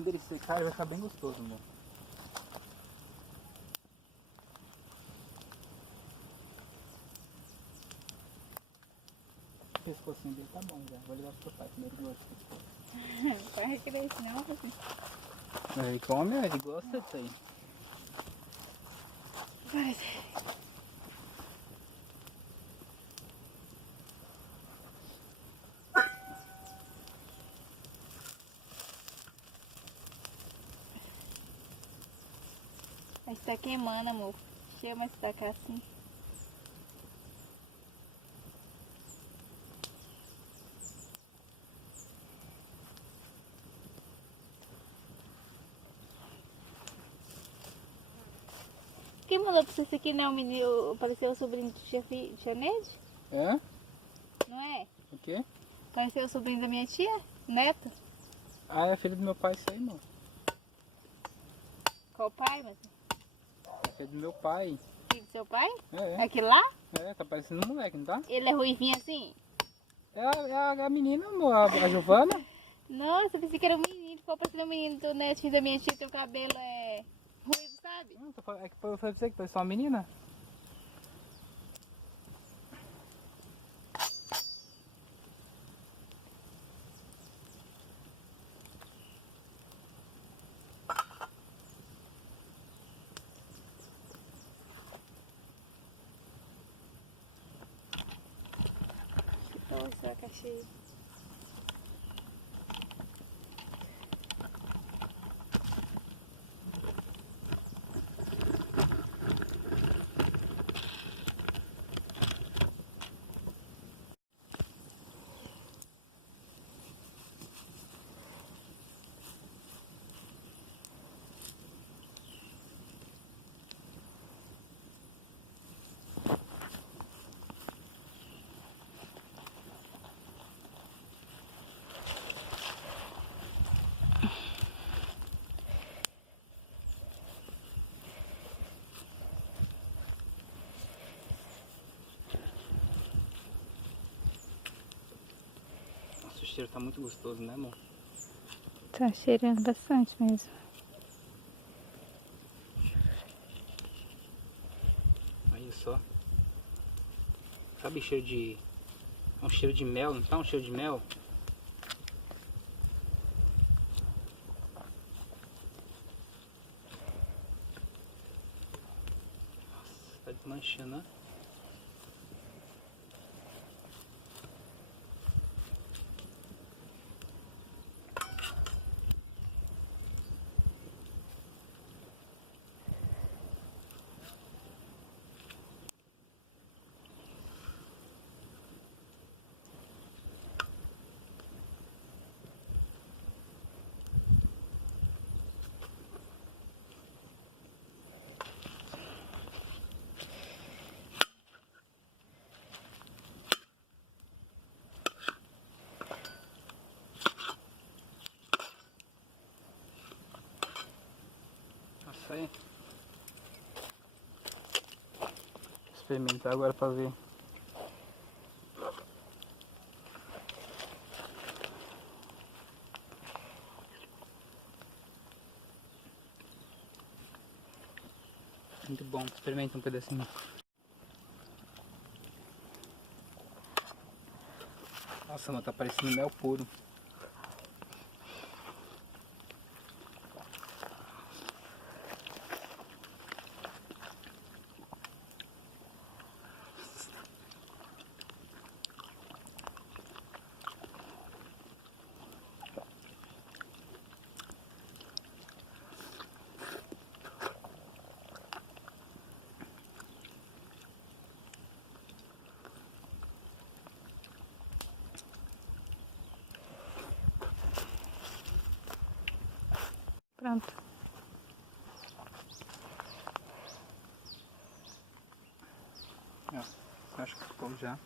quando ele secar, ele vai ficar bem gostoso, meu. O pescocinho dele tá bom, velho. Vou levar pro pai comer agora. Vai querer isso não, papai? Ele come, ele gosta disso aí. Aí está queimando, amor. Chama esse tacar assim. Quem mandou pra você isso aqui, né? O menino, pareceu o sobrinho de tia Neide? É? Não é? O quê? Pareceu o sobrinho da minha tia, neto. Ah, é filho do meu pai isso aí, mano. Qual o pai, mas? É filho do meu pai. Filho do seu pai? É, Aquele lá? tá parecendo um moleque, não tá? Ele é ruivinho assim? É a menina, amor, a Giovana. Nossa, eu pensei que era um menino. Ficou parecendo um menino do netinho da minha tia. Teu cabelo é ruivo, sabe? É que eu falei pra você que parecia uma menina. Olha só, cachê. Nossa, o cheiro tá muito gostoso, né, amor? Tá cheirando bastante mesmo. Olha só. Sabe cheiro de... É um cheiro de mel, não tá um cheiro de mel? Nossa, tá manchando, né? Nossa, aí. Experimentar agora pra ver. Muito bom, experimenta um pedacinho. Nossa, mano, tá parecendo mel puro. Pronto. Ó, acho que ficou já.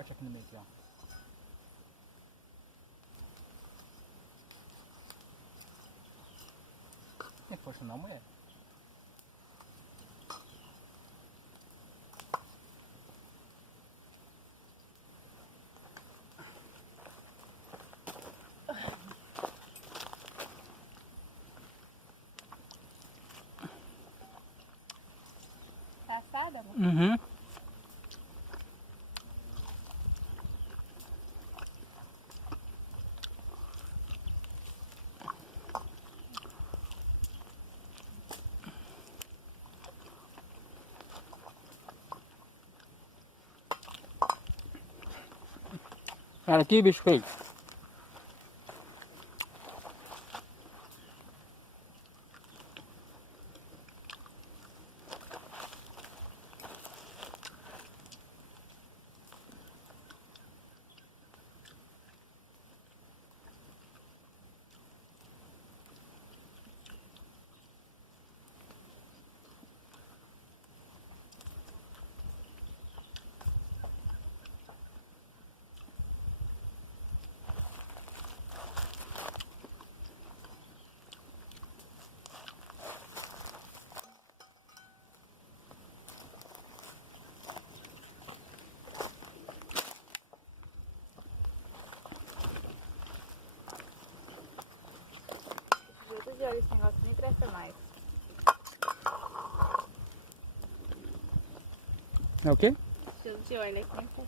parte aqui no meio, aqui, ó. E poxa, não, mulher. Tá assada, amor? Uhum. Olha aqui, bicho feio. Jeito de olho, esse negócio nem presta mais. É o quê? Jeito de olho aqui.